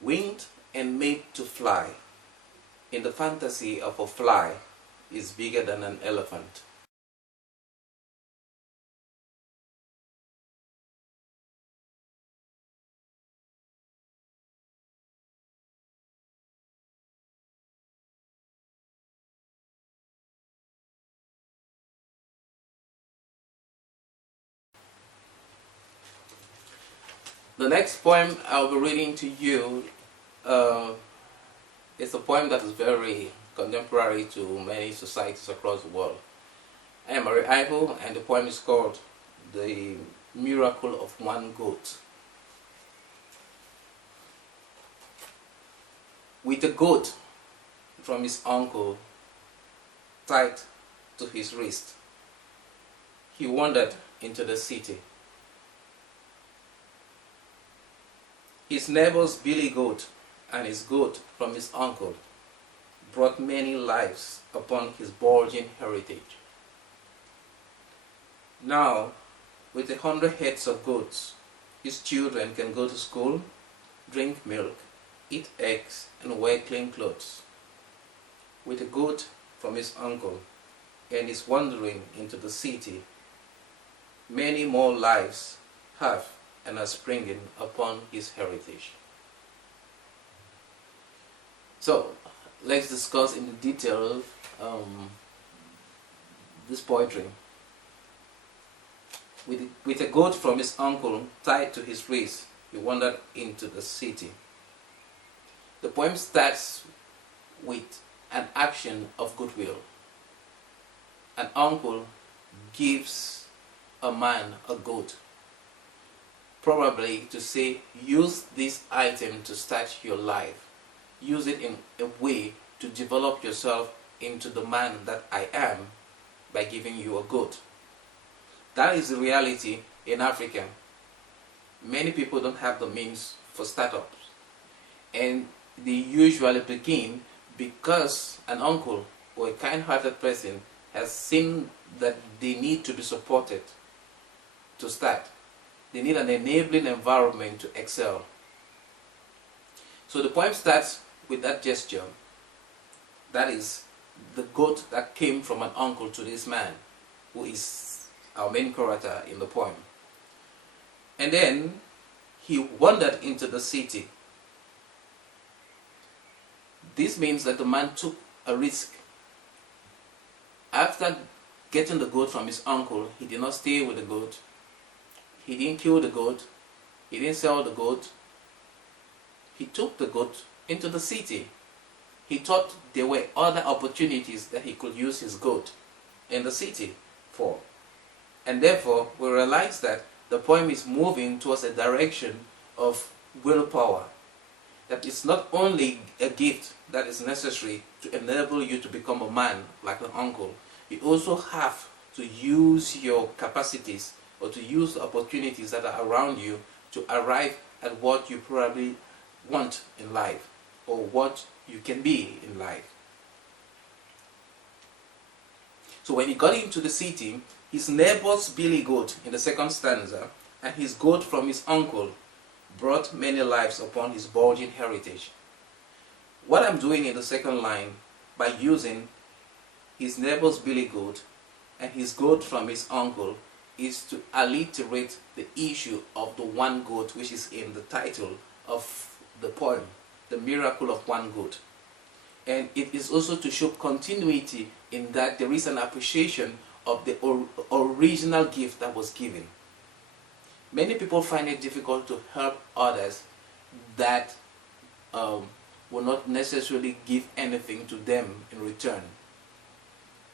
Winged and made to fly, in the fantasy of a fly, is bigger than an elephant. The next poem I'll be reading to you is a poem that is very contemporary to many societies across the world. I am Arrey Ivo, and the poem is called The Miracle of One Goat. With a goat from his uncle tied to his wrist, he wandered into the city. His neighbor's billy goat and his goat from his uncle brought many lives upon his bulging heritage. Now, with 100 heads of goats, his children can go to school, drink milk, eat eggs, and wear clean clothes. With a goat from his uncle and his wandering into the city, many more lives have and are springing upon his heritage. So, let's discuss in detail this poetry. With a goat from his uncle tied to his wrist, he wandered into the city. The poem starts with an action of goodwill. An uncle gives a man a goat, probably to say, use this item to start your life. Use it in a way to develop yourself into the man that I am by giving you a goat. That is the reality in Africa. Many people don't have the means for startups, and they usually begin because an uncle or a kind-hearted person has seen that they need to be supported to start. They need an enabling environment to excel. So the poem starts with that gesture. That is the goat that came from an uncle to this man, who is our main character in the poem. And then he wandered into the city. This means that the man took a risk. After getting the goat from his uncle, he did not stay with the goat. He didn't kill the goat. He didn't sell the goat. He took the goat into the city. He thought there were other opportunities that he could use his goat in the city for. And therefore, we realize that the poem is moving towards a direction of willpower. That it's not only a gift that is necessary to enable you to become a man like an uncle. You also have to use your capacities or to use the opportunities that are around you to arrive at what you probably want in life or what you can be in life. So when he got into the city, his neighbor's billy goat in the second stanza and his goat from his uncle brought many lives upon his bulging heritage. What I'm doing in the second line by using his neighbor's billy goat and his goat from his uncle is to alliterate the issue of the one goat, which is in the title of the poem, The Miracle of One Goat. And it is also to show continuity in that there is an appreciation of the original gift that was given. Many people find it difficult to help others that will not necessarily give anything to them in return.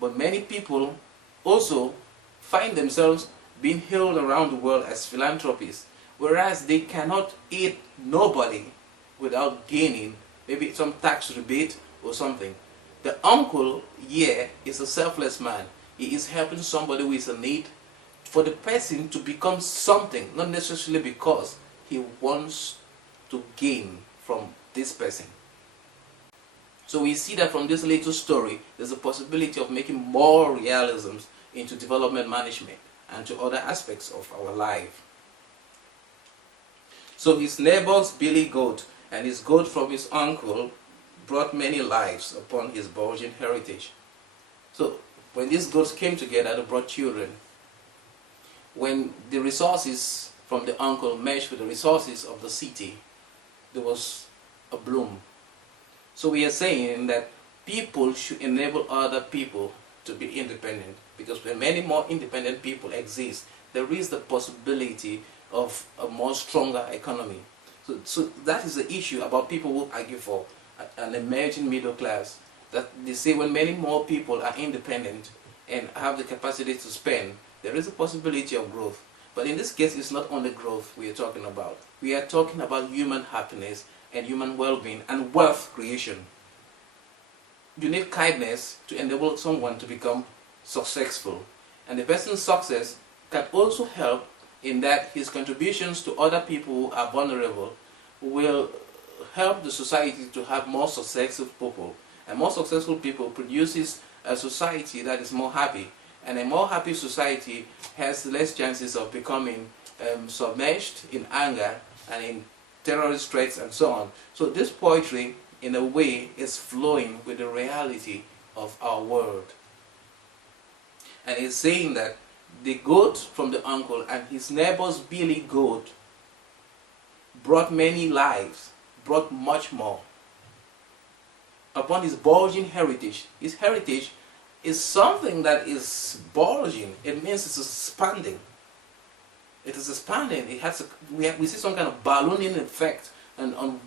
But many people also find themselves being hailed around the world as philanthropists, whereas they cannot aid nobody without gaining maybe some tax rebate or something. The uncle here is a selfless man. He is helping somebody who is in need for the person to become something, not necessarily because he wants to gain from this person. So we see that from this little story, there's a possibility of making more realisms into development management and to other aspects of our life. So his neighbor's billy goat and his goat from his uncle brought many lives upon his bulging heritage. So when these goats came together, they brought children. When the resources from the uncle meshed with the resources of the city, there was a bloom. So we are saying that people should enable other people to be independent, because when many more independent people exist, there is the possibility of a more stronger economy. So that is the issue about people who argue for an emerging middle class, that they say when many more people are independent and have the capacity to spend, there is a possibility of growth. But in this case, it's not only growth we are talking about. We are talking about human happiness and human well-being and wealth creation. You need kindness to enable someone to become successful. And the person's success can also help in that his contributions to other people who are vulnerable will help the society to have more successful people. And more successful people produces a society that is more happy. And a more happy society has less chances of becoming submerged in anger and in terrorist threats and so on. So this poetry, in a way, is flowing with the reality of our world. And it's saying that the goat from the uncle and his neighbor's billy goat brought many lives, brought much more. Upon his bulging heritage, his heritage is something that is bulging. It means it's expanding. It is expanding. It has we see some kind of ballooning effect on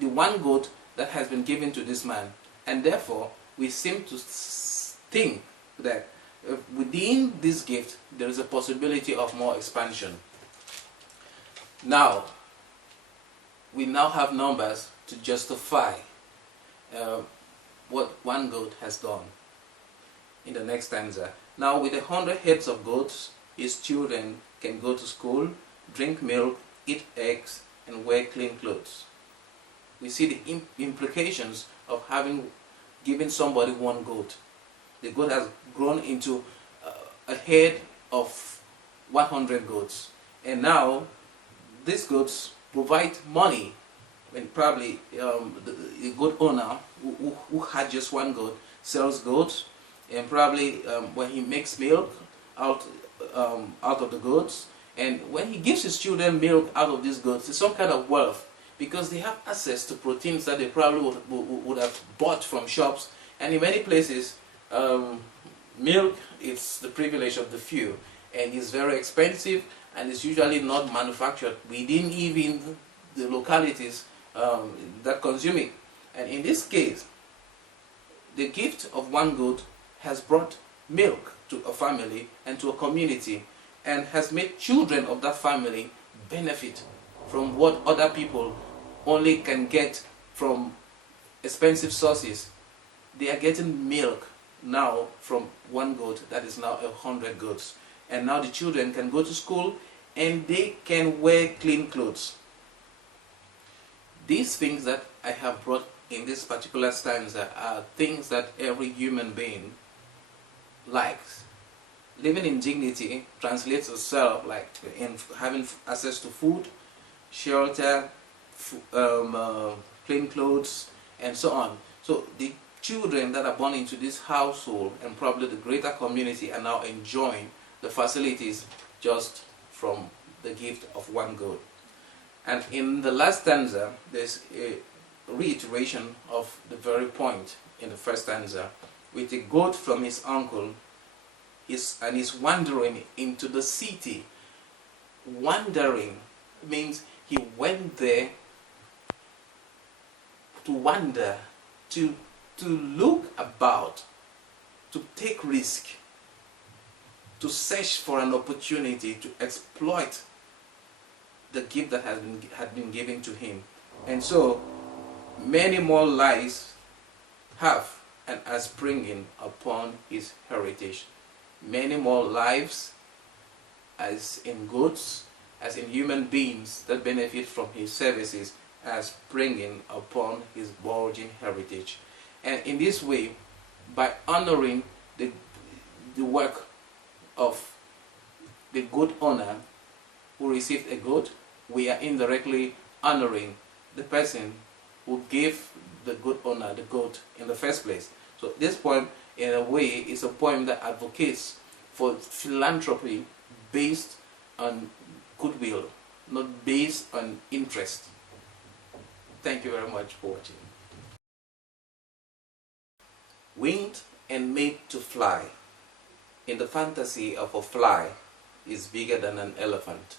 the one goat that has been given to this man, and therefore we seem to think that within this gift there is a possibility of more expansion. Now we now have numbers to justify what one goat has done. In the next stanza, now with 100 heads of goats, his children can go to school, drink milk, eat eggs, and wear clean clothes. We see the implications of having given somebody one goat. The goat has grown into a head of 100 goats, and now these goats provide money. When probably the goat owner who had just one goat sells goats, and probably when he makes milk out of the goats, and when he gives his children milk out of these goats, it's some kind of wealth, because they have access to proteins that they probably would have bought from shops. And in many places, milk is the privilege of the few, and it's very expensive, and it's usually not manufactured within even the localities that consume it. And in this case, the gift of one goat has brought milk to a family and to a community, and has made children of that family benefit from what other people only can get from expensive sources. They are getting milk now from one goat that is now 100 goats, and now the children can go to school and they can wear clean clothes. These things that I have brought in this particular stanza are things that every human being likes. Living in dignity translates itself like in having access to food, shelter, clean clothes, and so on. So the children that are born into this household and probably the greater community are now enjoying the facilities just from the gift of one goat. And in the last stanza, there's a reiteration of the very point in the first stanza, with a goat from his uncle and is wandering into the city. Wandering means he went there to wander, to look about, to take risk, to search for an opportunity to exploit the gift that had been given to him. And so many more lives have and are springing upon his heritage. Many more lives, as in goats, as in human beings that benefit from his services, are springing upon his bulging heritage. And in this way, by honoring the work of the goat owner who received a goat, we are indirectly honoring the person who gave the good owner the goat in the first place. So this poem, in a way, is a poem that advocates for philanthropy based on goodwill, not based on interest. Thank you very much for watching. Winged and made to fly. In the fantasy of a fly is bigger than an elephant.